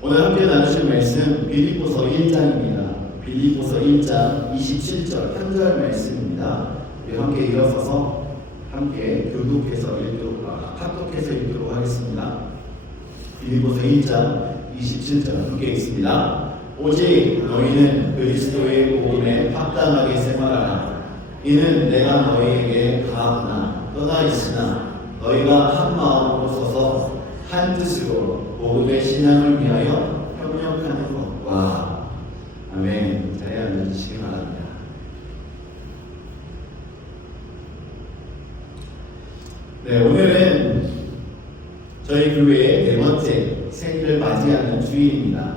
오늘 함께 나누실 말씀 빌립보서 1장입니다. 빌립보서 1장 27절 한 절 말씀입니다. 우리 함께 일어서서 함께 합독해서 읽도록 하겠습니다. 빌립보서 1장 27절 함께 읽습니다. 오직 너희는 그리스도의 복음에 합당하게 생활하라. 이는 내가 너희에게 가하나 떠나 있으나 너희가 한 마음으로 서서 한 뜻으로 복음의 신앙을 위하여 협력하는 것과 아멘. 자리에 앉으시기 바랍니다. 네, 오늘은 저희 교회의 네 번째 생일을 맞이하는 주일입니다.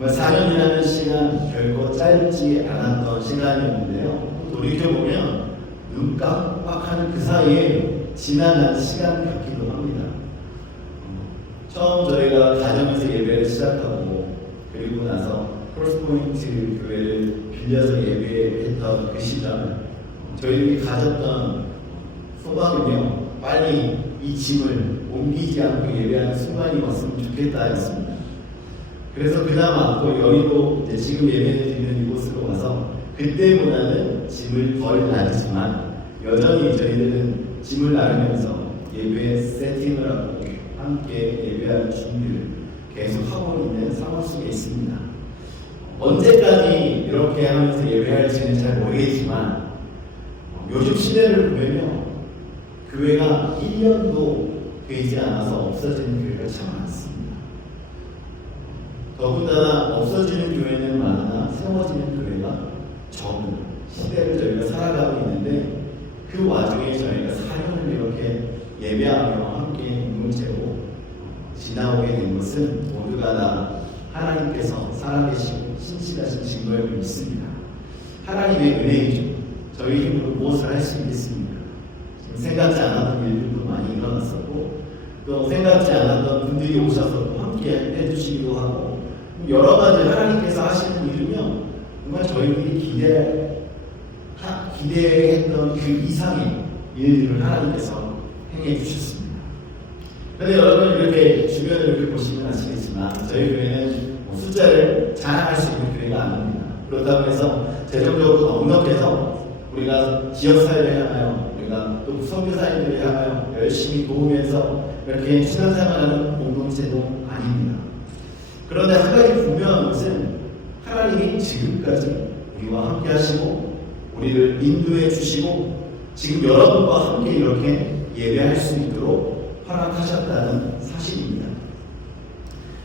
4년이라는 시간 결코 짧지 않았던 시간이었는데요. 돌이켜보면 눈 깜빡하는 그 사이에 지나간 시간 같기도 합니다. 처음 저희가 가정에서 예배를 시작하고 그리고 나서 크로스포인트 교회를 빌려서 예배했던 그 시절, 저희들이 가졌던 소망은요, 빨리 이 짐을 옮기지 않고 예배하는 순간이 왔으면 좋겠다였습니다. 그래서 그나마 또 여의도 지금 예배드리는 이곳으로 와서 그때보다는 짐을 덜 나르지만 여전히 저희들은 짐을 나르면서 예배 세팅을 하고 함께 예배할 준비를 계속 하고 있는 상황 속에 있습니다. 언제까지 이렇게 하면서 예배할지는 잘 모르겠지만 요즘 시대를 보면요, 교회가 1년도 되지 않아서 없어지는 교회가 참 많습니다. 더군다나 없어지는 교회는 많으나 세워지는 교회가 적은 시대를 저희가 살아가고 있는데, 그 와중에 저희가 4년을 이렇게 예배하며 함께 눈을 채고 지나오게 된 것은 모두가 다 하나님께서 살아계시고 신실하신 증거임을 믿습니다. 하나님의 은혜이죠. 저희 힘으로 무엇을 할 수 있겠습니까? 생각지 않았던 일들도 많이 일어났었고, 또 생각지 않았던 분들이 오셔서 함께 해주시기도 하고, 여러 가지 하나님께서 하시는 일은요, 정말 저희들이 기대했던 그 이상의 일들을 하나님께서 행해 주셨습니다. 그런데 여러분, 이렇게 주변을 이렇게 보시면 아시겠지만 저희 교회는 숫자를 자랑할 수 있는 교회가 아닙니다. 그렇다고 해서 재정적으로 넉넉해서 우리가 지역사회를 향하여, 우리가 또 선교사님들을 향하여 열심히 도우면서 이렇게 신앙생활하는 공동체도 아닙니다. 그런데 한 가지 분명한 것은 하나님이 지금까지 우리와 함께 하시고 우리를 인도해 주시고 지금 여러분과 함께 이렇게 예배할 수 있도록 허락하셨다는 사실입니다.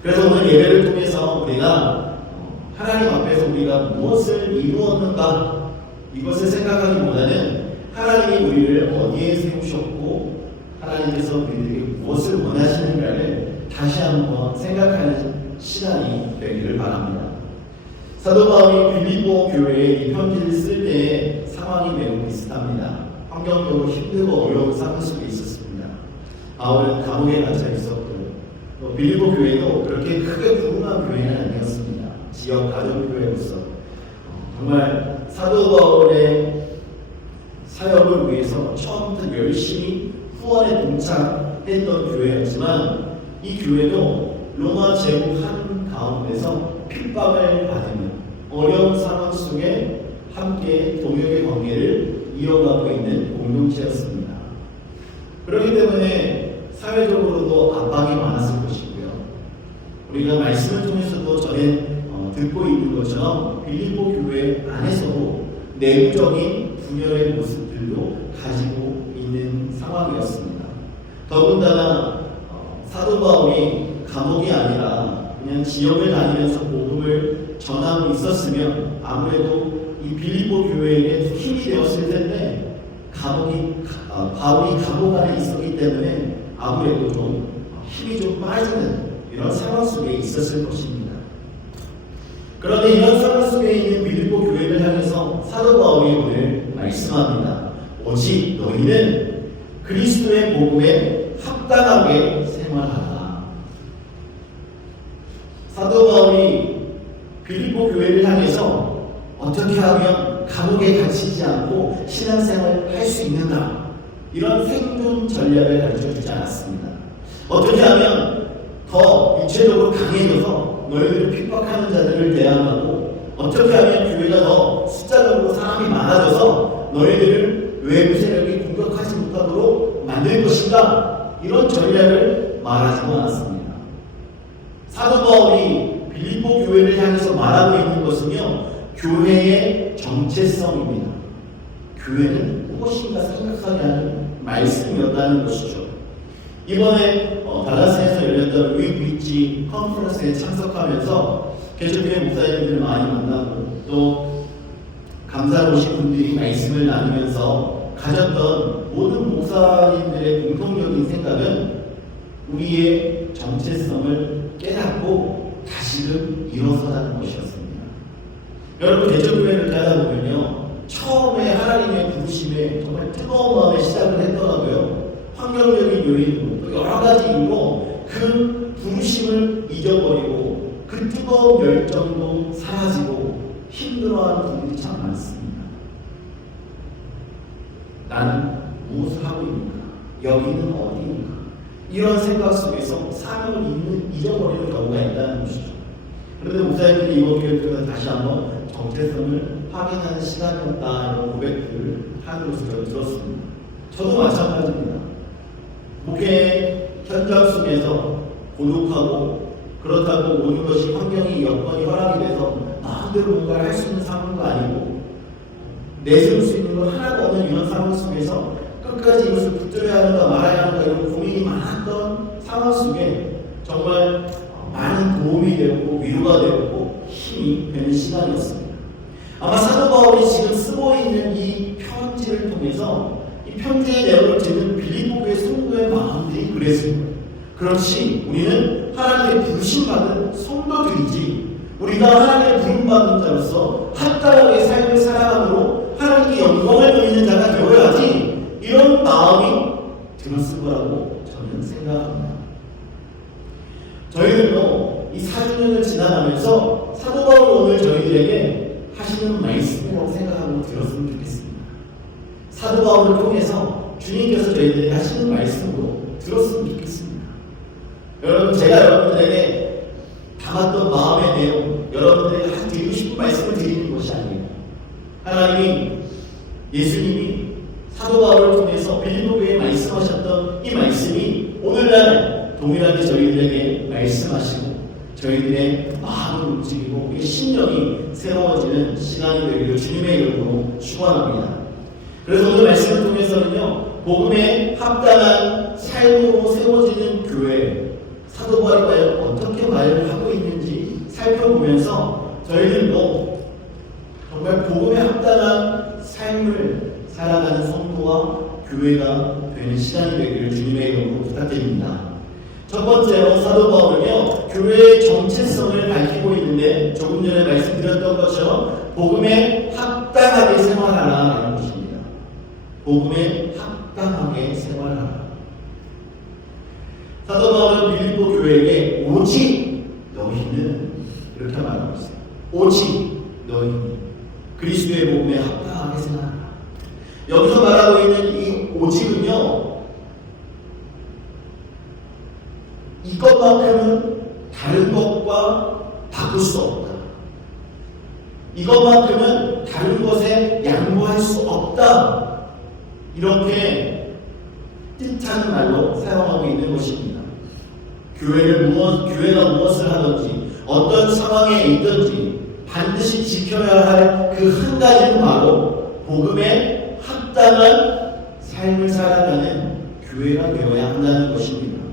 그래서 오늘 예배를 통해서 우리가 하나님 앞에서 우리가 무엇을 이루었는가, 이것을 생각하기보다는 하나님이 우리를 어디에 세우셨고 하나님께서 우리에게 무엇을 원하시는가를 다시 한번 생각하는 시간이 되기를 바랍니다. 사도 바울이 빌립보 교회에 이 편지를 쓸 때의 상황이 매우 비슷합니다. 환경적으로 힘들고 어려운 상황 속에 있었습니다. 바울은 감옥에 갇혀 있었고, 또 빌립보 교회도 그렇게 크게 부흥한 교회는 아니었습니다. 지역 가정교회로서 정말 사도 바울의 사역을 위해서 처음부터 열심히 후원에 동참했던 교회였지만, 이 교회도 로마 제국 한 가운데서 핍박을 받으며 어려운 상황 속에 함께 동역의 관계를 이어가고 있는 공동체였습니다. 그렇기 때문에 사회적으로도 압박이 많았을 것이고요. 우리가 말씀을 통해서도 전에 듣고 있는 것처럼 빌립보 교회 안에서도 내부적인 분열의 모습들도 가지고 있는 상황이었습니다. 더군다나 사도 바울이 감옥이 아니라 그냥 지역을 다니면서 복음을 전하고 있었으면 아무래도 이 빌립보 교회에 힘이 되었을 텐데, 바울이 감옥 안에 있었기 때문에 아무래도 좀 힘이 좀 빠지는 이런 상황 속에 있었을 것입니다. 그런데 이런 상황 속에 있는 빌립보 교회를 향해서 사도 바울이 오늘 말씀합니다. 오직 너희는 그리스도의 복음에 합당하게 생활하라. 사도 바울이 빌립보 교회를 향해서 어떻게 하면 감옥에 갇히지 않고 신앙생활을 할 수 있는가, 이런 생존 전략을 가르쳐주지 않았습니다. 어떻게 하면 더 육체적으로 강해져서 너희들을 핍박하는 자들을 대항하고 어떻게 하면 교회가 더 숫자적으로 사람이 많아져서 너희들을 외부 세력이 공격하지 못하도록 만들 것인가? 이런 전략을 말하지 않았습니다. 사도 바울이 빌립보 교회를 향해서 말하고 있는 것은요, 교회의 정체성입니다. 교회는 무엇인가 생각하게 하는 말씀이었다는 것이죠. 이번에 달라스에서 열렸던 위브리지 컨퍼런스에 참석하면서 개척교회 목사님들을 많이 만나고 또 감사로 오신 분들이 말씀을 나누면서 가졌던 모든 목사님들의 공통적인 생각은 우리의 정체성을 깨닫고 다시금 일어서라는 것이었습니다. 여러분, 개척교회를 가다 보면요, 처음에 하나님의 부르심에 정말 뜨거운 마음에 시작을 했더라고요. 환경적인 요인으로 또 여러 가지 이유로 그 부르심을 잊어버리고 그 뜨거운 열정도 사라지고 힘들어하는 분들이 참 많습니다. 나는 무엇을 하고 있는가? 여기는 어디인가? 이런 생각 속에서 사명을 잊어버리는 경우가 있다는 것이죠. 그런데 목사님들이 이번 기회에 다시 한번 정체성을 확인하는 시간이었다, 이런 고백들을 하면서 저는 들었습니다. 저도 마찬가지입니다. 목회 현장 속에서 고독하고 그렇다고 모든 것이 환경이 여건이 허락이 돼서 마음대로 뭔가를 할 수 있는 상황도 아니고 내세울 수 있는 건 하나도 없는 이런 상황 속에서 끝까지 이것을 붙들어야 하는가 말아야 하는가 이런 고민이 많았던 상황 속에 정말 많은 도움이 되었고 위로가 되었고 힘이 되는 시간이었습니다. 아마 사도 바울이 지금 쓰고 있는 이 편지를 통해서 이 편지의 내용을 듣는 빌립보 교회 성도의 마음들이 그랬습니다. 그렇지, 우리는 하나님의 부르심받은 성도들이지, 우리가 하나님의 부름받은 자로서 합당하게 삶을 살아감으로 하나님께 영광을 돌리는 자가 되어야지, 이런 마음이 들었을 거라고 저는 생각합니다. 저희들도 이 4주년을 지나가면서 사도 바울 오늘 저희들에게 하시는 말씀이라고 생각하고 들었으면 좋겠습니다. 사도 바울을 통해서 주님께서 저희들에게 하시는 말씀으로 들었으면 좋겠습니다. 여러분, 제가 여러분들에게 담았던 마음의 내용, 여러분들에게 드리고 싶은 말씀을 드리는 것이 아니에요. 하나님이, 예수님이 사도 바울을 통해서 빌립보 교회에 말씀하셨던 이 말씀이 오늘날 동일하게 저희들에게 말씀하시고 저희들의 마음을 움직이고 우리의 심령이 새로워지는 시간이 되기를 주님의 이름으로 축원합니다. 그래서 오늘 말씀을 통해서는요, 복음에 합당한 삶으로 세워지는 교회, 사도 바울이 과연 어떻게 말을 하고 있는지 살펴보면서 저희들도 정말 복음에 합당한 삶을 살아가는 성도와 교회가 되는 시간이 되기를 주님의 이름으로 부탁드립니다. 첫 번째로 사도 바울은요, 교회의 정체성을 밝히고 있는데 조금 전에 말씀드렸던 것처럼 복음에 합당하게 생활하라는 것입니다. 복음에 합당하게 생활하라. 사도 바울은 빌립보 교회에게 오직 너희는 이렇게 말하고 있어요. 오직 너희는 그리스도의 복음에 합당하게 생활하라. 여기서 말하고 있는 이 오직은요, 이것만큼은 다른 것과 바꿀 수 없다. 이것만큼은 다른 것에 양보할 수 없다. 이렇게 뜻하는 말로 사용하고 있는 것입니다. 교회가 무엇을 하든지 어떤 상황에 있든지 반드시 지켜야 할 그 한 가지는 바로 복음에 합당한 삶을 살아가는 교회가 되어야 한다는 것입니다.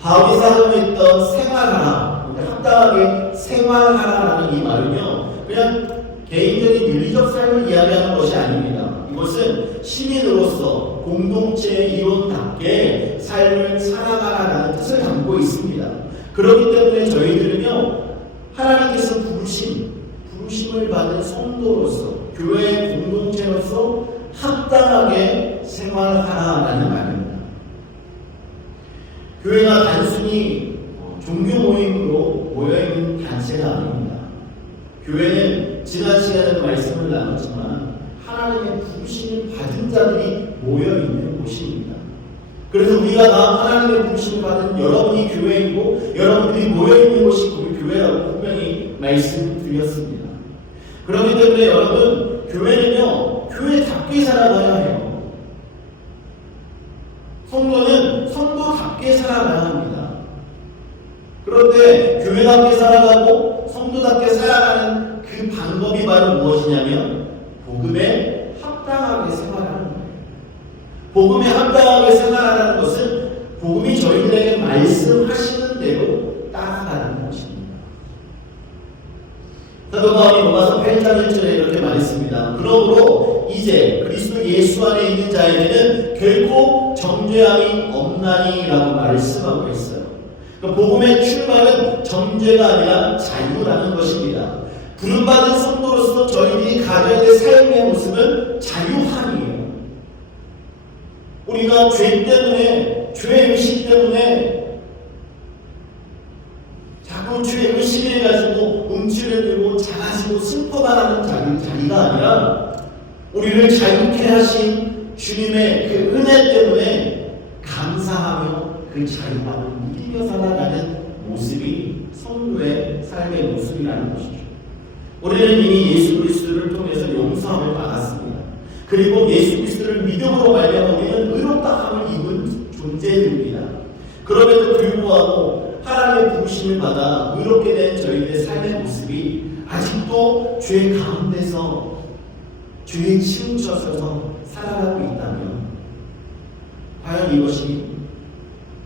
바울이 사용했던 생활하라, 합당하게 생활하라라는 이 말은요, 그냥 개인적인 윤리적 삶을 이야기하는 것이 아닙니다. 이것은 시민으로서 공동체의 이론답게 삶을 살아가라는 뜻을 담고 있습니다. 그렇기 때문에 저희들은요, 하나님께서 부르심을 받은 성도로서, 교회의 공동체로서 합당하게 생활하라는 말입니다. 교회가 단순히 종교 모임으로 모여있는 단체가 아닙니다. 교회는 지난 시간에도 말씀을 나눴지만 하나님의 부르심을 받은 자들이 모여있는 곳입니다. 그래서 우리가 다 하나님의 부르심을 받은 여러분이 교회이고 여러분들이 모여있는 곳이 우리 교회라고 분명히 말씀드렸습니다. 그렇기 때문에 여러분, 교회는요, 교회답게 살아가야 해요. 성도는 성도답게 살아가야 합니다. 그런데 교회답게 살아가고 성도답게 살아가는 그 방법이 바로 무엇이냐면 복음에 합당하게 생활하는 거예요. 복음에 합당하게 생활하는 것은 복음이 저희들에게 말씀하시는 대로 따라가는 것입니다. 사도 바울이 로마서 8장 1절에 이렇게 말했습니다. 그러므로 이제 그리스도 예수 안에 있는 자에게는 결코 정죄함이 없나니라고 말씀하고 있어요. 복음의 출발은 정죄가 아니라 자유라는 것입니다. 부름받은 성도로서 저희들이 가져야 될 삶의 모습은 자유함이에요. 우리가 죄 때문에, 죄의식 때문에 자꾸 죄의식을 해가지고 음치를 들고 작아지고 슬퍼만 하는 자리가 아니라 우리를 자유케 하신 주님의 그 은혜 때문에 감사하며 그 자유함을 누리며 살아가는 모습이 성도의 삶의 모습이라는 것이죠. 우리는 이미 예수 그리스도를 통해서 용서함을 받았습니다. 그리고 예수 그리스도를 믿음으로 말미암아 우리는 의롭다함을 입은 존재입니다. 그럼에도 불구하고 하나님의 부르심을 받아 의롭게 된 저희들의 삶의 모습이 아직도 죄 가운데서 죄에 치우쳐서 살아가고 있다면 과연 이것이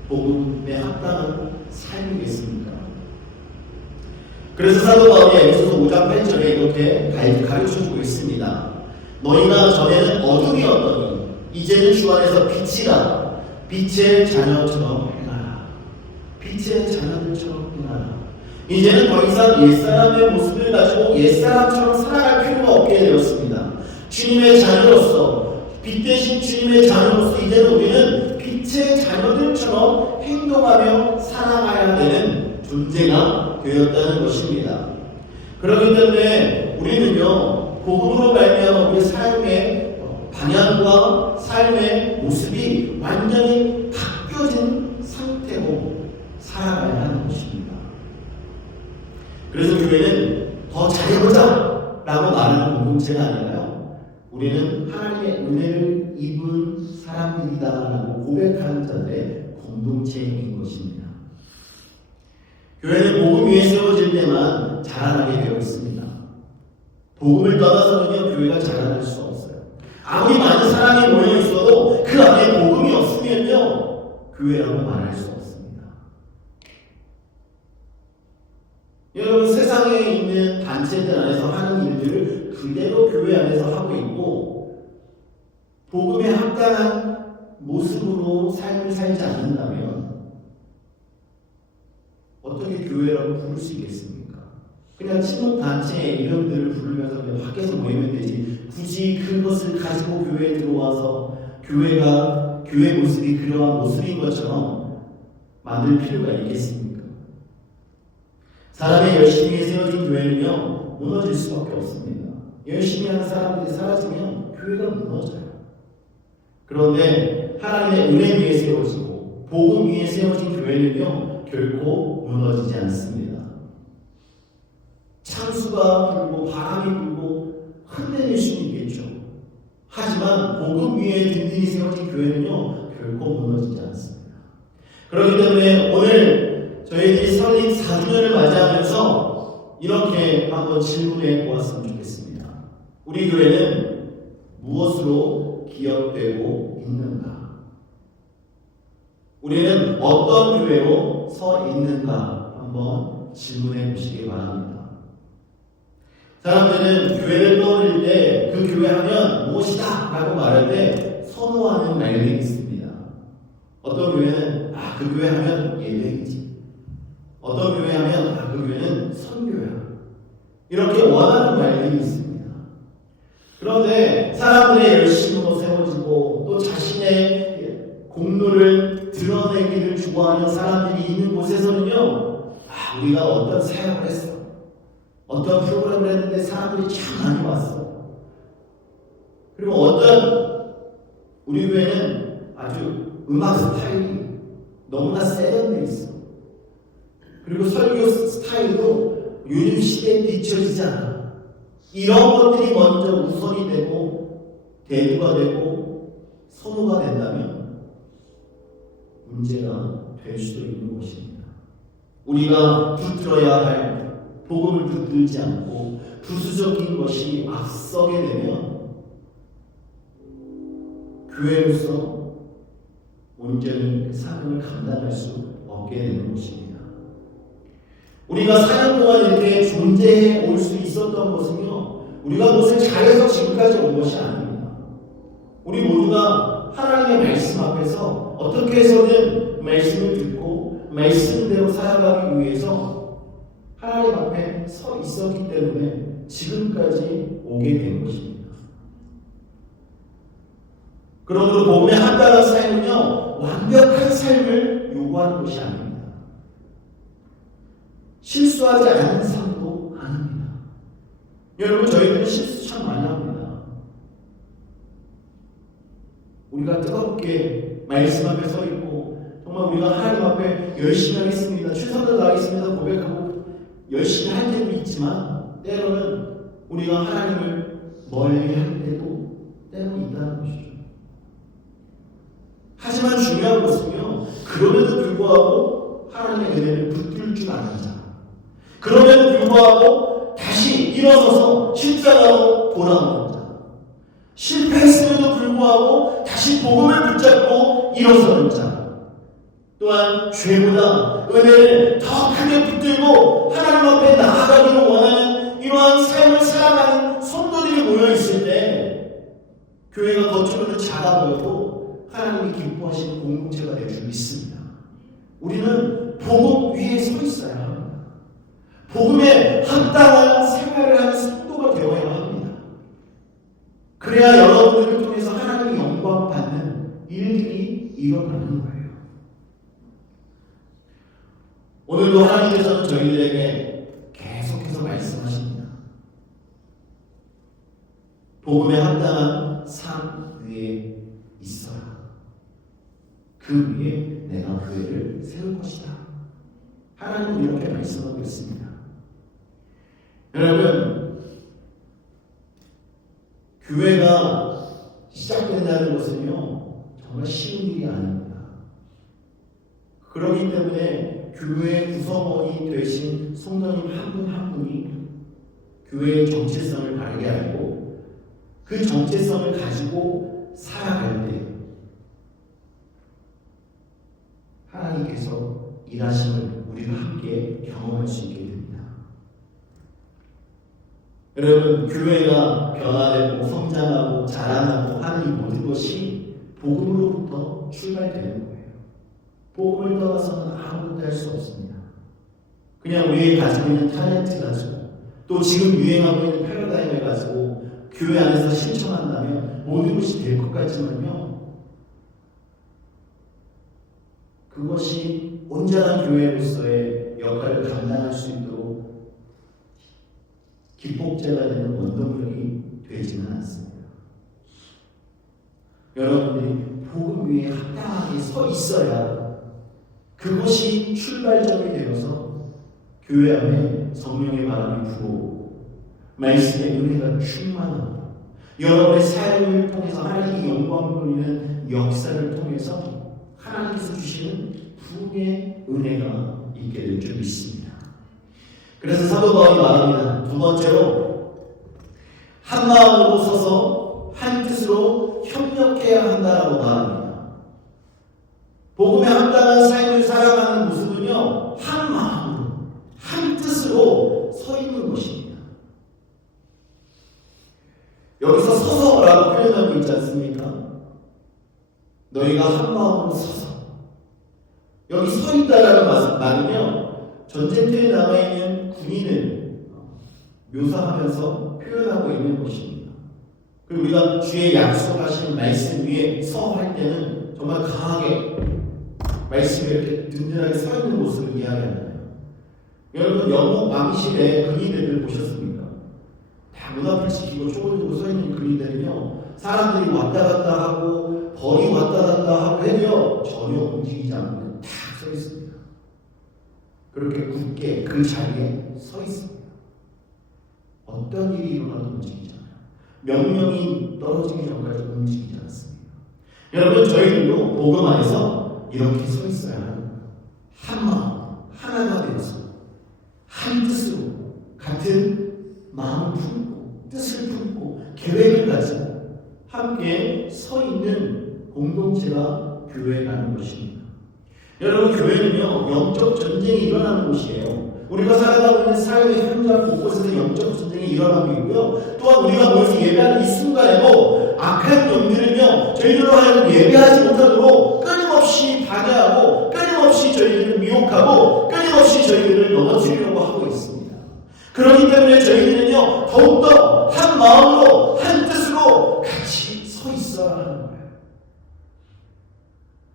복음에 합당한 삶이겠습니까? 그래서 사도 바울이 에베소서 5장 8절에 이렇게 가르쳐주고 있습니다. 너희가 전에는 어둠이었더니 이제는 주 안에서 빛이라. 빛의 자녀처럼 행하라. 빛의 자녀들처럼 행하라. 이제는 더 이상 옛사람의 모습을 가지고 옛사람처럼 살아갈 필요가 없게 되었습니다. 주님의 자녀로서, 빛 대신 주님의 자녀로서 이제는 우리는 빛의 자녀들처럼 행동하며 살아가야 되는 존재가 되었다는 것입니다. 그렇기 때문에 우리는요, 복음으로 말미암아 우리 삶의 방향과 삶의 모습이 완전히 바뀌어진 상태로 살아가야 하는 것입니다. 그래서 교회는 더 잘해보자 라고 말하는 공동체가 아니라요, 우리는 하나님의 은혜를 입은 사람들이다 라고 고백하는 자들의 공동체인 것입니다. 교회는 복음 위에 세워질 때만 자라나게 되어 있습니다. 복음을 떠나서는요, 교회가 자라날 수 없어요. 아무리 많은 사람이 모여 있어도 그 안에 복음이 없으면요, 교회라고 말할 수 없습니다. 여러분, 세상에 있는 단체들 안에서 하는 일들을 그대로 교회 안에서 하고 있고 복음에 합당한 모습으로 삶을 살지 않는다면 어떻게 교회라고 부를 수 있겠습니까? 그냥 친목 단체의 이름들을 부르면서 그냥 밖에서 모이면 되지, 굳이 그것을 가지고 교회에 들어와서 교회 모습이 그러한 모습인 것처럼 만들 필요가 있겠습니까? 사람의 열심히 세워진 교회는요, 무너질 수밖에 없습니다. 열심히 하는 사람들이 사라지면 교회가 무너져요. 그런데 하나님의 은혜 위에 세워지고 복음 위에 세워진 교회는요, 결코 무너지지 않습니다. 창수가 불고 바람이 불고 흔들릴 수는 있겠죠. 하지만 복음 위에 든든히 세워진 교회는요, 결코 무너지지 않습니다. 그렇기 때문에 오늘 저희들이 설립 4주년을 맞이하면서 이렇게 한번 질문해 보았으면 좋겠습니다. 우리 교회는 무엇으로 기억되고 있는가? 우리는 어떤 교회로 서 있는가? 한번 질문해 보시기 바랍니다. 사람들은 교회를 떠올릴 때 그 교회 하면 무엇이다 라고 말할 때 선호하는 말들이 있습니다. 어떤 교회는 그 교회 하면 예배이지, 어떤 교회 하면 그 교회는 선교야, 이렇게 원하는 말들이 있습니다. 그런데 사람들의 열심으로 세워지고 또 자신의 공로를 드러내기를 좋아하는 사람들이 있는 곳에서는요, 우리가 어떤 사역을 했어, 어떤 프로그램을 했는데 사람들이 참 많이 왔어, 그리고 어떤 우리 교회는 아주 음악 스타일이 너무나 세련돼 있어. 그리고 설교 스타일도 요즘 시대에 뒤처지지 않아. 이런 것들이 먼저 우선이 되고 대두가 되고 선호가 된다면 문제가 될 수도 있는 것입니다. 우리가 붙들어야 할 복음을 붙들지 않고 부수적인 것이 앞서게 되면 교회로서 온전히 사명을 감당할 수 없게 되는 것입니다. 우리가 4년 동안 이렇게 존재해 올 수 있었던 것은요, 우리가 무엇을 잘해서 지금까지 온 것이 아닙니다. 우리 모두가 하나님의 말씀 앞에서 어떻게 해서든 말씀을 듣고 말씀대로 살아가기 위해서 하나님 앞에 서 있었기 때문에 지금까지 오게 된 것입니다. 그러므로 복음의 한다는 삶은요, 완벽한 삶을 요구하는 것이 아닙니다. 실수하지 않은 삶도 아닙니다. 여러분, 저희는 실수 참 많이 합니다. 우리가 뜨겁게 말씀 앞에 서 있고 정말 우리가 하나님 앞에 열심히 하겠습니다, 최선을 다하겠습니다 고백하고 열심히 할 때도 있지만 때로는 우리가 하나님을 멀리 할 때도 때로 있다는 것이죠. 하지만 중요한 것은요, 그럼에도 불구하고 하나님의 은혜를 붙들 줄 아는 자, 그럼에도 불구하고 다시 일어서서 십자가로 돌아오는 자, 실패했음에도 불구하고 다시 복음을 붙잡고 일어서는 자, 또한 죄보다 은혜를 더 크게 붙들고 하나님 앞에 나아가기를 원하는 이러한 삶을 살아가는 성도들이 모여있을 때 교회가 겉으로는 작아 보여도 하나님이 기뻐하시는 공동체가 될 줄 믿습니다. 우리는 복음 위에 서 있어야 합니다. 복음에 합당한 생활을 하는 성도가 되어야 합니다. 그래야 여러분들을 통해서 하나님의 영광 받는 일들이 일어나는 거예요. 오늘도 하나님께서는 저희들에게 계속해서 말씀하십니다. 복음에 합당한 삶 위에 있어라. 그 위에 내가 교회를 세울 것이다. 하나님은 이렇게 말씀하고 있습니다. 여러분, 교회가 시작된다는 것은요, 정말 쉬운 일이 아닙니다. 그렇기 때문에 교회의 구성원이 되신 성도님 한 분 한 분이 교회의 정체성을 바르게 알고 그 정체성을 가지고 살아갈 때 하나님께서 일하심을 우리가 함께 경험할 수 있게 됩니다. 여러분, 교회가 변화되고 성장하고 자라나고 하는 이 모든 것이 복음으로부터 출발되는 거예요. 복음을 떠나서는 아무것도 할 수 없습니다. 그냥 우리가 가지고 있는 탤런트 가지고 또 지금 유행하고 있는 패러다임을 가지고 교회 안에서 실천한다면 모든 것이 될 것 같지만요, 그것이 온전한 교회로서의 역할을 감당할 수 있도록 기폭제가 되는 원동력이 되지는 않습니다. 여러분들이 복음 위에 합당하게 서 있어야 그것이 출발점이 되어서 교회 안에 성령의 바람이 불어오고 말씀의 은혜가 충만하고 여러분의 삶을 통해서 하나님의 영광을 돌리는 역사를 통해서 하나님께서 주시는 부흥의 은혜가 있게 될 줄 믿습니다. 그래서 사도 바울이 말합니다. 두 번째로, 한 마음으로 서서 한 뜻으로 협력해야 한다라고 말합니다. 복음에 합당한 삶을 살아가는 모습은요, 한 마음으로 한 뜻으로 서 있는 것입니다. 여기서 서서라고 표현하고 있지 않습니까? 너희가 한 마음으로 서서, 여기 서 있다라는 말은요, 전쟁터에 남아있는 군인을 묘사하면서 표현하고 있는 것입니다. 그리고 우리가 주의 약속하신 말씀 위에 서 할 때는 정말 강하게 말씀에 이렇게 든든하게 서 있는 모습을 이야기합니다. 여러분, 영국 왕실의 군인들을 보셨습니까? 다 눈앞을 지키고 총을 들고 서 있는 군인들은요, 사람들이 왔다 갔다 하고 벌이 왔다 갔다 하고 해도요, 하는데요, 전혀 움직이지 않고 딱 서 있습니다. 그렇게 굳게 그 자리에 서 있습니다. 어떤 일이 일어나도 움직이지 않아요. 명령이 떨어지기 전까지 움직이지 않습니다. 여러분, 저희들도 복음 안에서 이렇게 서 있어야 합니다. 한 마음, 하나가 되어서 한 뜻으로 같은 마음을 품고 뜻을 품고 계획을 가지고 함께 서 있는 공동체가 교회라는 것입니다. 여러분, 교회는요, 영적 전쟁이 일어나는 곳이에요. 우리가 살아가고 있는 사회의 현장 곳곳에서 영적 전쟁이 일어나고 있고요. 또한 우리가 모여서 예배하는 이 순간에도 악한 영들은요, 저희들로 하여금 예배하지 못하도록 끊임없이 방해하고 끊임없이 저희들을 미혹하고 끊임없이 저희들을 넘어뜨리려고 하고 있습니다. 그렇기 때문에 저희들은요, 더욱더 한 마음으로 한 뜻으로 같이 서 있어야 하는 거예요.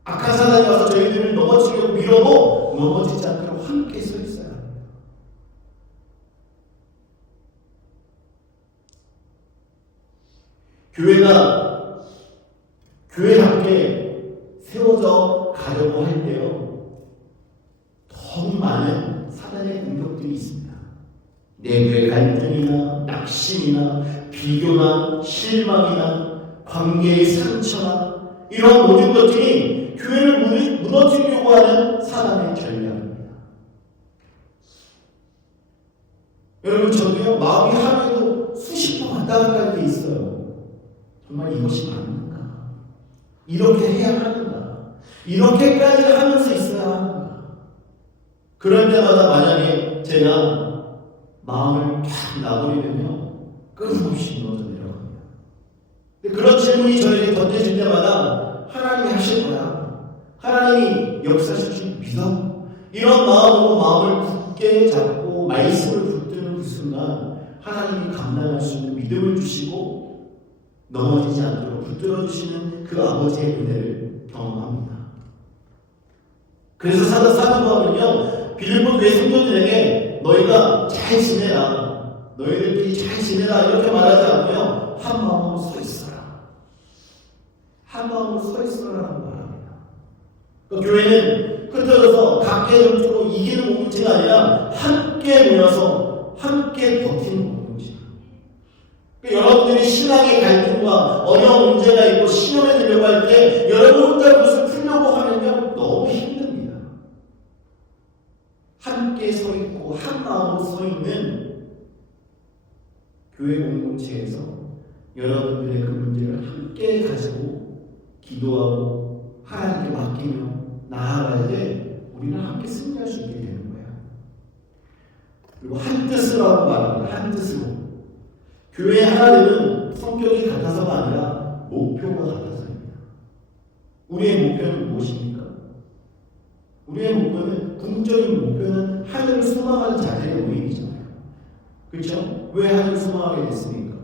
악한 사단이 와서 저희들을 넘어뜨리려고 밀어도 넘어지지 않도록 함께 서 있어야 합니다. 교회가 교회답게 세워져 가려고 할 때요, 더욱 많은 사단의 공격들이 있습니다. 내부의 갈등이나 낙심이나 비교나 실망이나 관계의 상처나 이런 모든 것들이 교회를 무너뜨리려고 하는 사단의 전략입니다. 여러분, 저도요, 마음이 하루에도 수십 번 왔다 갔다 할 때 있어요. 정말 이것이 맞는가? 이렇게 해야 하는가? 이렇게까지 하면서 있어야 하는가? 그럴 때마다 만약에 제가 마음을 탁 놔버리면요, 끊임없이 무너져 내려갑니다. 그런 질문이 저에게 던져질 때마다 하나님이 하실 거야, 하나님이 역사하실 줄 믿어, 이런 마음으로 마음을 굳게 잡고 말씀을 붙드는 그 순간 하나님이 감당할 수 있는 믿음을 주시고 넘어지지 않도록 붙들어 주시는 그 아버지의 은혜를 경험합니다. 그래서 사도 바울은요, 빌립보 교회 성도들에게 너희가 잘 지내라, 너희들끼리 잘 지내라 이렇게 말하지 않고요, 한 마음으로 서 있어라, 한 마음으로 서 있어라라고 말합니다. 그러니까 교회는 흩어져서 각계 전투로 이기는 공동체가 아니라 함께 모여서 함께 버티는 공동체. 여러분들이 신앙의 갈등과 어려운 문제가 있고 시험에 들려고 할 때 여러분 혼자 그것을 풀려고 하면요, 너무 힘듭니다. 함께 서 있고 한 마음으로 서 있는 교회 공동체에서 여러분들의 그 문제를 함께 가지고 기도하고 하나님께 맡기며 나아갈 때 우리는 함께 승리할 수 있게 되는 거예요. 그리고 한 뜻으로 하고 말합니다. 한 뜻으로. 교회의 하나님은 성격이 같아서가 아니라 목표가 같아서입니다. 우리의 목표는 무엇입니까? 우리의 목표는, 궁극적인 목표는 하늘을 소망하는 자들의 모임이잖아요. 그렇죠? 왜 하늘을 소망하게 됐습니까?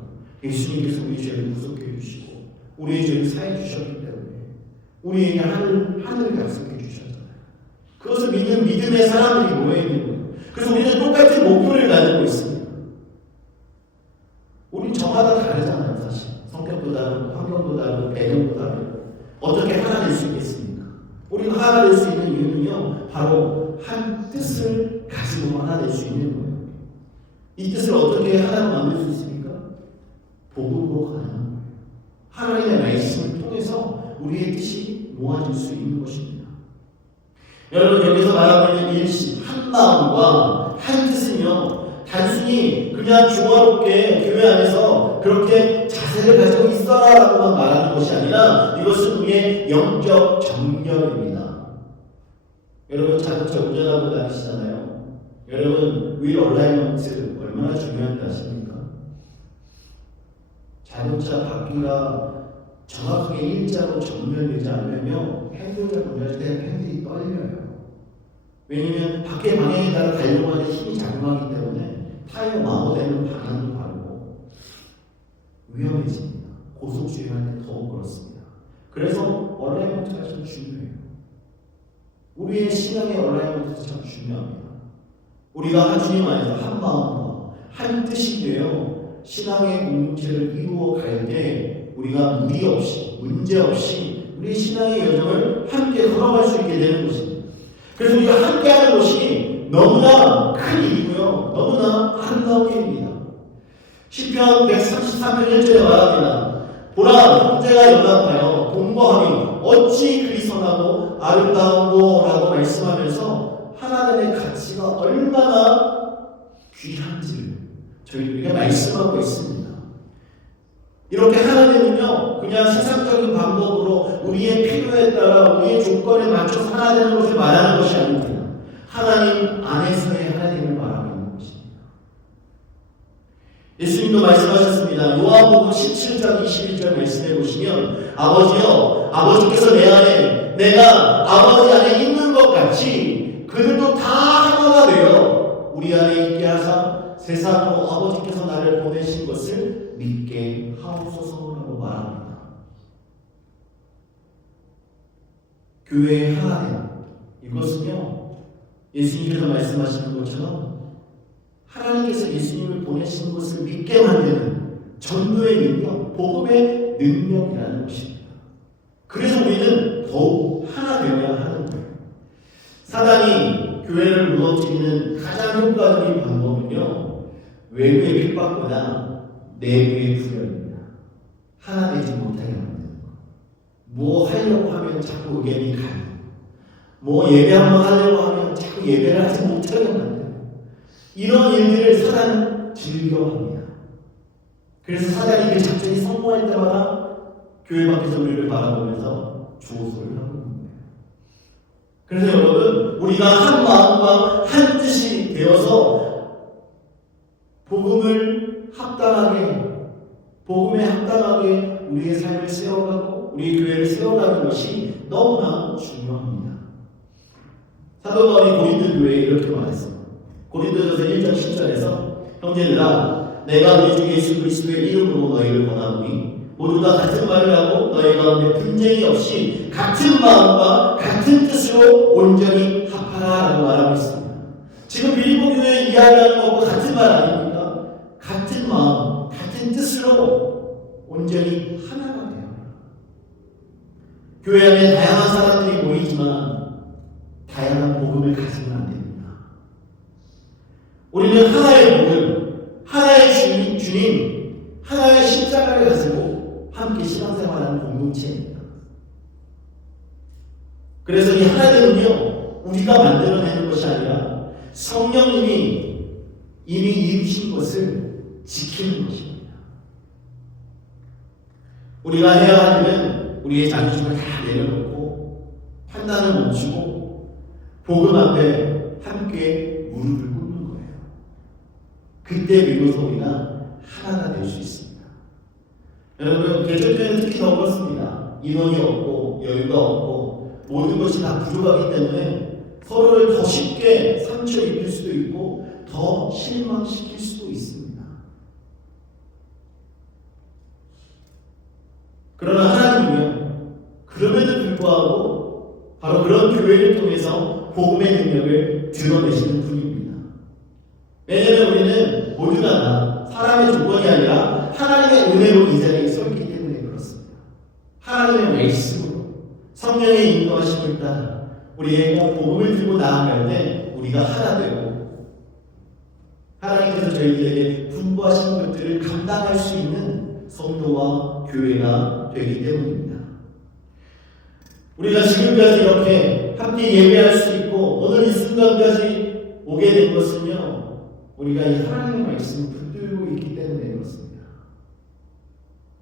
예수님께서 우리 죄를 구속해 주시고 우리의 죄를 사해 주셨기 때문에 우리에게 하늘을 약속해 주셨잖아요. 그것을 믿는 믿음의 사람들이 모여있는 거예요. 그래서 우리는 똑같은 목표를 가지고 있습니다. 우린 저마다 다르잖아요, 사실. 성격도 다르고, 환경도 다르고, 배경도 다르고. 어떻게 하나 될 수 있겠습니까? 우리가 하나 될 수 있는 이유는요, 바로 한 뜻을 가지고 하나 될 수 있는 거예요. 이 뜻을 어떻게 하나로 만들 수 있습니까? 복음으로 가능한 거예요. 하나님의 말씀을 통해서 우리의 뜻이 모아질 수 있는 것입니다. 여러분, 여기서 말하고 있는 일심, 한 마음과 한 뜻은요, 단순히 그냥 조화롭게 교회 안에서 그렇게 자세를 가지고 있어라라고만 말하는 것이 아니라 이것은 우리의 영적 정렬입니다. 여러분, 자동차 운전하고 다니시잖아요. 여러분, 윌 얼라이먼트 얼마나 중요한지 아십니까? 자동차 바퀴가 정확하게 일자로 정렬되지 않으면요, 핸들을 운전할 때 핸들이 떨려요. 왜냐면 밖의 방향에 따라 달려고 하는 힘이 작용하기 때문에 타이어 마모되는 방향도 다르고 위험해집니다. 고속주행할 때 더욱 그렇습니다. 그래서 얼라이먼트가 참 중요해요. 우리의 신앙의 얼라이먼트도 참 중요합니다. 우리가 주님 안에서 한 마음과 한 뜻이 되어 신앙의 공동체를 이루어 갈 때 우리가 무리 없이 문제 없이 우리 신앙의 여정을 함께 있게 되는 것입니다. 그래서 우리가 함께하는 것이 너무나 큰 일이고요. 너무나 아름다운 일입니다. 시편 133편 1절에 말합니다. 보라, 형제가 연합하여 동거함이 어찌 그리 선하고 아름다운고 라고 말씀하면서 하나님의 가치가 얼마나 귀한지를 저희들에게 말씀하고 있습니다. 이렇게 하나님은요, 그냥 세상적인 방법으로 우리의 필요에 따라 우리의 조건에 맞춰서 하나 되는 것을 말하는 것이 아닙니다. 하나님 안에서의 하나님을 말하고 있는 것입니다. 예수님도 말씀하셨습니다. 요한복음 17장 21절 말씀해 보시면 아버지여, 아버지께서 내 안에 내가 아버지 안에 있는 것 같이 그들도 다 하나가 되어 우리 안에 있게 하사 세상으로 아버지께서 나를 보내신 것을 믿게 하옵소서라고 말합니다. 교회의 하나됨, 이것은요 예수님께서 말씀하시는 것처럼 하나님께서 예수님을 보내신 것을 믿게 만드는 전도의 능력, 복음의 능력이라는 것입니다. 그래서 우리는 더욱 하나 되어야 하는 거예요. 사단이 교회를 무너뜨리는 가장 효과적인 방법은요, 외부의 핍박보다 내부의 분열입니다. 하나 되지 못하게 만드는 거. 뭐 하려고 하면 자꾸 의견이 가요. 뭐 예배 한번 하려고 하면 자꾸 예배를 하지 못하게 만드는 거. 이런 일들을 사단은 즐겨합니다. 그래서 사단이 그 작전이 성공할 때마다 교회 밖에서 우리를 바라보면서 조소를 하고 있는 거예요. 그래서 여러분, 우리가 한 마음과 한 뜻이 되어서 복음에 합당하게 우리의 삶을 세워가고 우리의 교회를 세워가는 것이 너무나 중요합니다. 사도 바울이 고린도 교회에 이렇게 말했습니다. 고린도전서 1장 10절에서 형제들아, 내가 우리 주 예수 그리스도의 이름으로 너희를 권하노니 모두 다 같은 말을 하고 너희 가운데 분쟁이 없이 같은 마음과 같은 뜻으로 온전히 합하라라고 말하고 있습니다. 지금 빌립보 교회에 이야기하는 것과 같은 말 아닙니까? 같은 마음, 같은 뜻으로 온전히 하나가 돼요. 교회 안에 다양한 사람들이 모이지만 다양한 복음을 가지면 안 됩니다. 우리는 하나의 복음, 하나의 주님, 하나의 십자가를 가지고 함께 신앙생활하는 공동체입니다. 그래서 이 하나님은요, 우리가 만들어내는 것이 아니라 성령님이 이미 이루신 것을 지키는 것입니다. 우리가 해야 할 일은 우리의 자존심을 다 내려놓고 판단을 멈추고 복음 앞에 함께 무릎을 꿇는 거예요. 그때 비로소 우리가 하나가 될 수 있습니다. 여러분, 개척교회는 특히 더 그렇습니다. 인원이 없고 여유가 없고 모든 것이 다 부족하기 때문에 서로를 더 쉽게 상처 입힐 수도 있고 더 실망시킬 수도 있습니다. 그러나 하나님은요, 그럼에도 불구하고 바로 그런 교회를 통해서 복음의 능력을 드러내시는 분입니다. 왜냐하면 우리는 모두가 다 사람의 조건이 아니라 하나님의 은혜로 이 자리에 서 있기 때문에 그렇습니다. 하나님의 말씀으로 성령의 인도하심을 따라 우리가 복음을 들고 나아갈 때 우리가 하나 되고 하나님께서 저희들에게 분부하신 것들을 감당할 수 있는 성도와 교회가 되기 때문입니다. 우리가 지금까지 이렇게 함께 예배할 수 있고 오늘 이 순간까지 오게 된 것은요, 우리가 이 하나님의 말씀을 붙들고 있기 때문에 그렇습니다.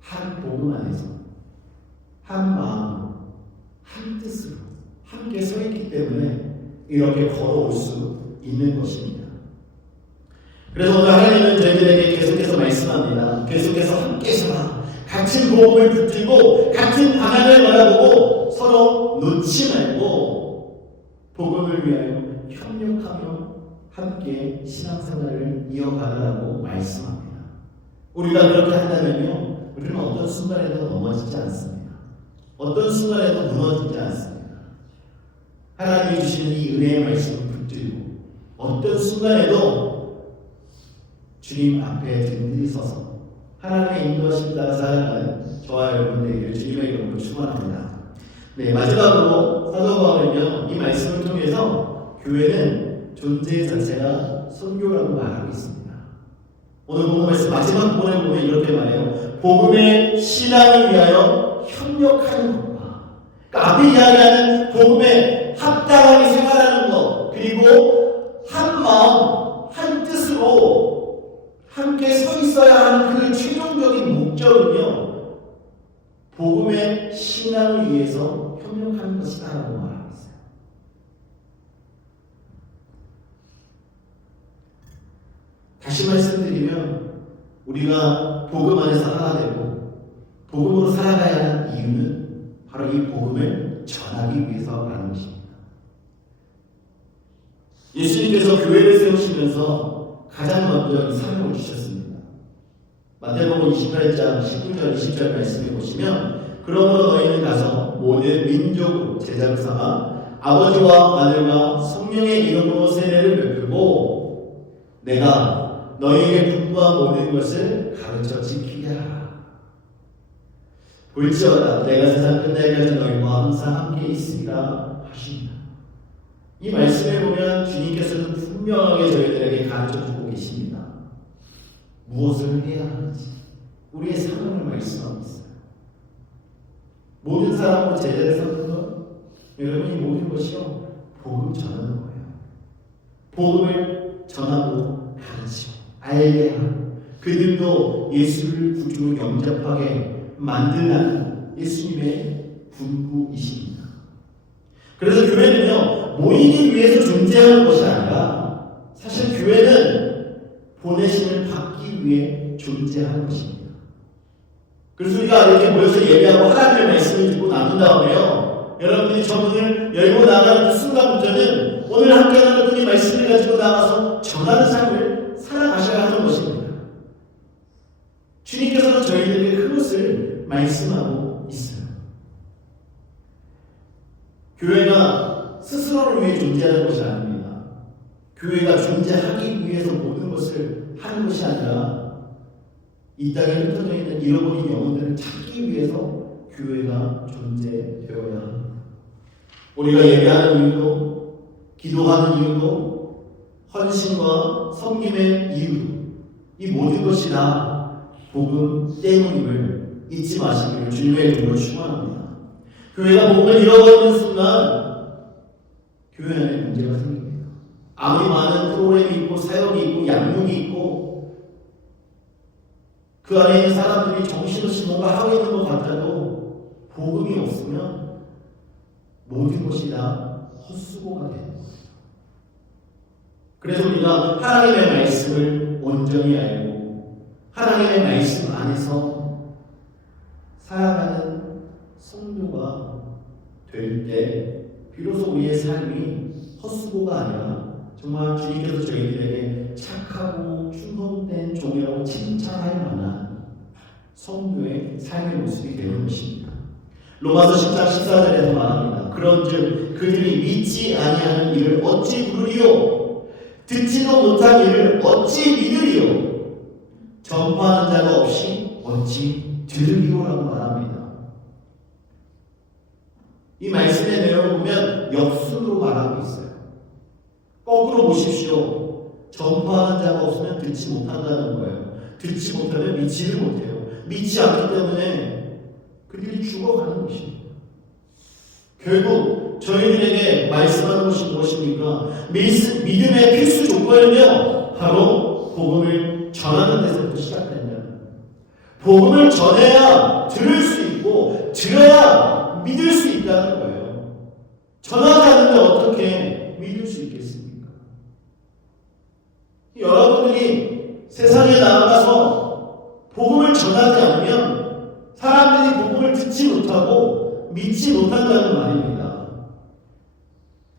한 복음 안에서 한 마음, 한 뜻으로 함께 서 있기 때문에 이렇게 걸어올 수 있는 것입니다. 그래서 오늘 하나님은 저희들에게 계속해서 말씀합니다. 계속해서 함께 서라. 같은 복음을 붙들고 같은 방향을 바라보고 서로 놓지 말고 복음을 위하여 협력하며 함께 신앙생활을 이어가라고 말씀합니다. 우리가 그렇게 한다면요, 우리는 어떤 순간에도 넘어지지 않습니다. 어떤 순간에도 무너지지 않습니다. 하나님이 주시는 이 은혜의 말씀을 붙들고 어떤 순간에도 주님 앞에 든든히 서서 하나님의 인도하심 따라 살아가는 저와 여러분들에게 주님의 이름으로 축원합니다. 네, 마지막으로 사도 바울은요, 이 말씀을 통해서 교회는 존재 자체가 선교라고 말하고 있습니다. 오늘 본문 말씀 마지막 부분에 보면 이렇게 말해요. 복음의 신앙을 위하여 협력하는 것과, 그러니까 앞에 이야기하는 복음에 합당하게 생활하는 것, 그리고 한 마음, 한 뜻으로 함께 서 있어야 하는 그 최종적인 목적은요, 복음의 신앙을 위해서 협력하는 것이다라고 말하고 있어요. 다시 말씀드리면 우리가 복음 안에서 하나 되고 복음으로 살아가야 하는 이유는 바로 이 복음을 전하기 위해서라는 것입니다. 예수님께서 교회를 세우시면서 가장 먼저 이 사명을 주셨습니다. 마태복음 28장 19절 20절 말씀해 보시면 그러므로 너희는 가서 모든 민족으로 제자로 삼아 아버지와 아들과 성령의 이름으로 세례를 베풀고 내가 너희에게 분부한 모든 것을 가르쳐 지키게 하라. 볼지어다 내가 세상 끝날까지 너희와 항상 함께 있으리라 하십니다. 이 말씀에 보면 주님께서는 분명하게 저희들에게 가르쳐 주고 계십니다. 무엇을 해야 하는지 우리의 사명을 말씀하고 있어요. 모든 사람으로 제자를 삼는 것, 여러분이 모든 것이요 복음 전하는 거예요. 복음을 전하고 가르치고 알게 하고 그들도 예수를 구주로 영접하게 만들라는 예수님의 분부이십니다. 그래서 교회는요 모이기 위해서 존재하는 것이 아니라 사실 교회는 보내심을 받기 위해 존재하는 것입니다. 그래서 우리가 이렇게 모여서 예배하고 하나님의 말씀을 듣고 나눈 다음에요 여러분들이 저문을 열고 나가는 그 순간부터는 오늘 함께 나누는 이 말씀을 가지고 나가서 전하는 삶을 살아가셔야 하는 것입니다. 주님께서는 저희들에게 그것을 말씀하고 있어요. 교회가 스스로를 위해 존재하는 것이 아닙니다. 교회가 존재하기 위해서 모든 것을 하는 것이 아니라 이 땅에 흩어져 있는 잃어버린 영혼들을 찾기 위해서 교회가 존재되어야 합니다. 우리가 예배하는 이유도, 기도하는 이유도, 헌신과 섬김의 이유도, 이 모든 것이 다 복음 때문임을 잊지 마시기를 주님의 이름으로 축원합니다. 교회가 복음을 잃어버리는 순간 교회 안에 문제가 생깁니다. 아무리 많은 프로그램이 있고 사역이 있고 양육이 있고 그 안에 있는 사람들이 정신없이 뭔가 하고 있는 것 같아도 복음이 없으면 모든 것이 다 헛수고가 되는 거예요. 그래서 우리가 하나님의 말씀을 온전히 알고 하나님의 말씀 안에서 살아가는 성도가 될 때 비로소 우리의 삶이 헛수고가 아니라 정말 주님께서 저희들에게 착하고 충성된 종이라고 칭찬할 만한 성도의 삶의 모습이 되는 것입니다. 로마서 10장 14절에서 말합니다. 그런즉 그들이 믿지 아니하는 일을 어찌 부르리요? 듣지도 못한 일을 어찌 믿으리요? 전파하는 자가 없이 어찌 들으리요라고 말합니다. 이 말씀의 내용을 보면 역순으로 말하고 있어요. 거꾸로 보십시오. 전파하는 자가 없으면 듣지 못한다는 거예요. 듣지 못하면 믿지를 못해요. 믿지 않기 때문에 그들이 죽어가는 것입니다. 결국 저희들에게 말씀하는 것이 무엇입니까? 믿음의 필수 조건은요 바로 복음을 전하는 데서부터 시작된다. 복음을 전해야 들을 수 있고 들어야 믿을 수 있다는 거예요. 전하지 않는데 어떻게 믿을 수 있겠습니까? 여러분들이 세상에 나가서 복음을 전하지 않으면 사람들이 복음을 듣지 못하고 믿지 못한다는 말입니다.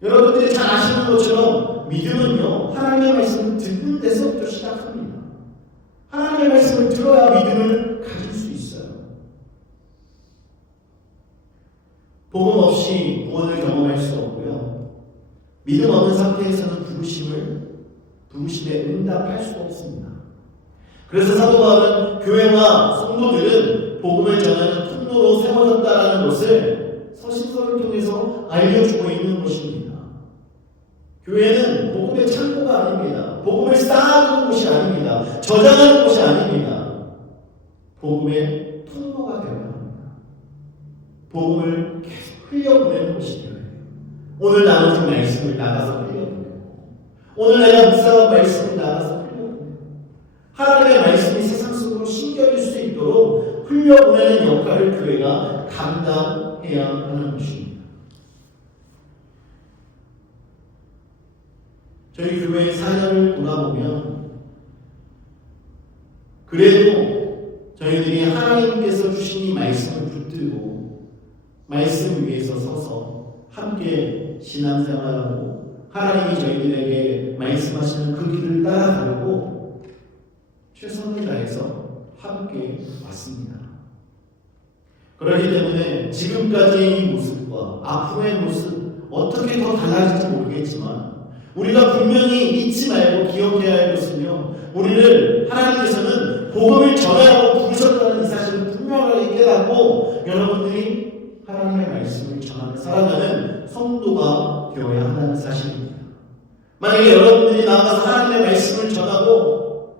여러분들이 잘 아시는 것처럼 믿음은요 하나님의 말씀을 듣는 데서부터 시작합니다. 하나님의 말씀을 들어야 믿음을 가질 수 있어요. 복음 없이 구원을 경험할 수 없고요. 믿음 없는 상태에서는 부르심에 응답할 수가 없습니다. 그래서 사도 바울은 교회와 성도들은 복음을 전하는 통로로 세워졌다는 것을 서신 신서를 통해서 알려주고 있는 것입니다. 교회는 복음의 창고가 아닙니다. 복음을 쌓아두는 곳이 아닙니다. 저장하는 곳이 아닙니다. 복음의 통로가 되어야 합니다. 복음을 계속 흘려보내는 곳이 되어야 해요. 오늘 나눠진 말씀을 나가서 흘려보내고, 오늘 내가 묵상한 말씀을 나가서 흘려보내고, 하나님의 말씀이 세상 속으로 심겨질 수 있도록 흘려보내는 역할을 교회가 감당해야 하는 것입니다. 저희 교회의 4년을 돌아보면 그래도 저희들이 하나님께서 주신 이 말씀을 붙들고 말씀 위에서 서서 함께 신앙생활하고 하나님이 저희들에게 말씀하시는 그 길을 따라가려고 최선을 다해서 함께 왔습니다. 그렇기 때문에 지금까지의 이 모습과 앞으로의 모습 어떻게 더 달라질지 모르겠지만 우리가 분명히 잊지 말고 기억해야 할 것은요, 우리를 하나님께서는 복음을 전하라고 부르셨다는 이 사실을 분명하게 깨닫고 여러분들이 하나님의 말씀을 전하며 살아가는 성도가 되어야 한다는 사실입니다. 만약에 여러분들이 나아가서 하나님의 말씀을 전하고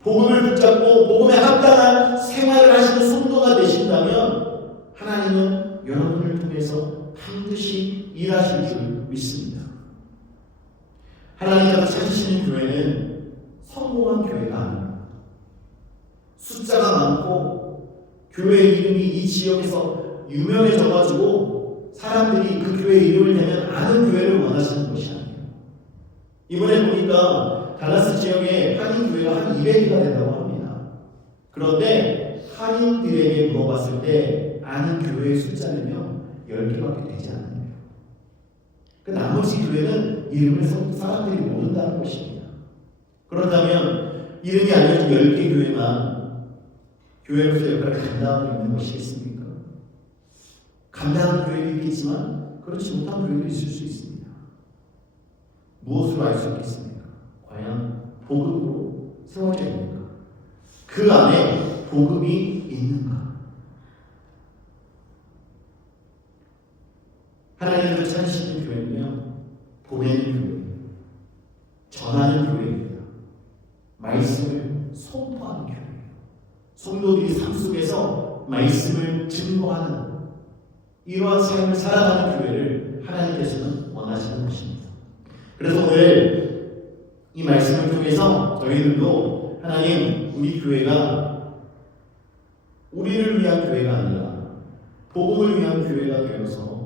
복음을 붙잡고 복음에 합당한 생활을 하시는 성도가 되신다면 하나님은 여러분을 통해서 반드시 일하실 줄 믿습니다. 하나님께서 찾으시는 교회는 성공한 교회가 아닙니다. 숫자가 많고 교회 이름이 이 지역에서 유명해져가지고 사람들이 그 교회 이름을 대면 아는 교회를 원하시는 것이 아니에요. 이번에 보니까 달라스 지역에 한인교회가 한 200개가 된다고 합니다. 그런데 한인들에게 물어봤을 때 아는 교회의 숫자는요 10개밖에 되지 않아요. 그 나머지 교회는 이름을 사람들이 모른다는 것입니다. 그렇다면 이름이 알려진 10개 교회만 교회로서 역할을 감당하고 있는 것이겠습니까? 감당하는 교회도 있겠지만 그렇지 못한 교회도 있을 수 있습니다. 무엇으로 알 수 있겠습니까? 과연 복음으로 세워져 있는가? 그 안에 복음이 있는가? 하나님을 찾으시는 교회는요, 보내는 교회, 전하는 교회입니다. 말씀을 선포하는 교회예요. 성도들이 삶 속에서 말씀을 증거하는 이러한 삶을 살아가는 교회를 하나님께서는 원하시는 것입니다. 그래서 오늘 이 말씀을 통해서 저희들도 하나님, 우리 교회가 우리를 위한 교회가 아니라 복음을 위한 교회가 되어서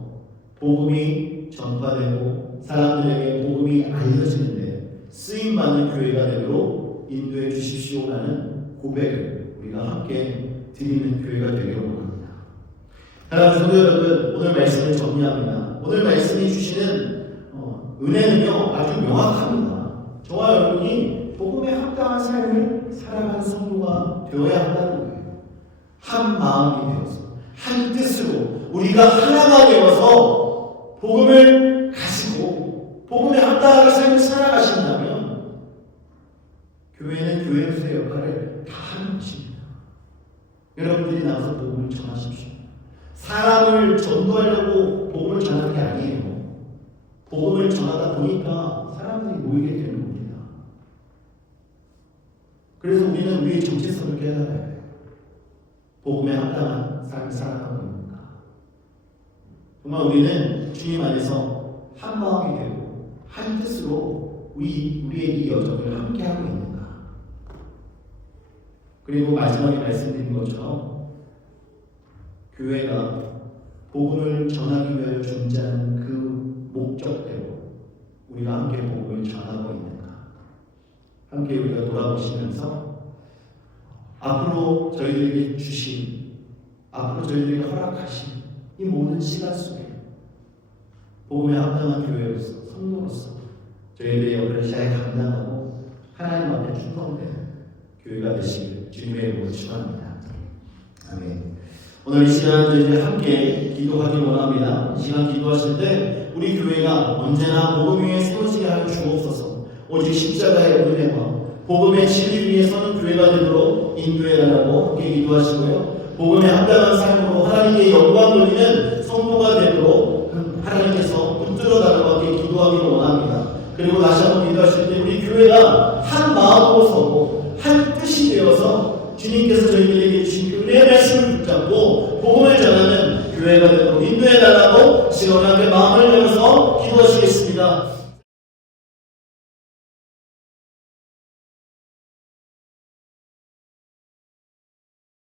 복음이 전파되고 사람들에게 복음이 알려지는데 쓰임받는 교회가 되도록 인도해 주십시오라는 고백을 우리가 함께 드리는 교회가 되기를 원합니다. 사랑하는 성도 여러분, 오늘 말씀을 정리합니다. 오늘 말씀이 주시는 은혜는요 아주 명확합니다. 저와 여러분이 복음에 합당한 삶을 살아가는 성도가 되어야 한다는 거예요. 한 마음이 되어서 한 뜻으로 우리가 하나가 되어서 복음을 가지고 복음에 합당하게 삶을 살아가신다면 교회는 교회로서의 역할을 다 하는 것입니다. 여러분들이 나와서 복음을 전하십시오. 사람을 전도하려고 복음을 전하는 게 아니에요. 복음을 전하다 보니까 사람들이 모이게 되는 겁니다. 그래서 우리는 우리의 정체성을 깨달아야 해요. 복음에 합당한 삶을 살아가고 있는가? 정말 우리는 주님 안에서 한 마음이 되고 한 뜻으로 우리의 이 여정을 함께하고 있는가? 그리고 마지막에 말씀드린 것처럼 교회가 복음을 전하기 위하여 존재하는 그 목적대로 우리가 함께 복음을 전하고 있는가? 함께 우리가 돌아보시면서 앞으로 저희들에게 주신, 앞으로 저희들에게 허락하신 이 모든 시간 속에 복음에 합당한 교회로서, 성도로서 저희들의 역할을 잘 감당하고 하나님 앞에 충성되는 교회가 되시길 주님의 이름으로 축원합니다. 아멘. 오늘 이 시간 저희들 함께 기도하길 원합니다. 이 시간 기도하실 때 우리 교회가 언제나 복음 위에 세워지게 하여 주옵소서. 오직 십자가의 은혜와 복음의 진리 위에 서는 교회가 되도록 인도해달라고 함께 기도하시고요. 복음에 합당한 삶으로 하나님께 영광 돌리는 성도 성도가 되도록 하나님께서 붙들어 달라고 기도하기를 원합니다. 그리고 다시 한번 기도하실 때 우리 교회가 한 마음으로 서고 한 뜻이 되어서 주님께서 저희들에게 주신 그 은혜의 말씀을 붙잡고 복음을 전하는 교회가 되도록 인도해 달라고 시간을 함께 마음을 열어서 기도하시겠습니다.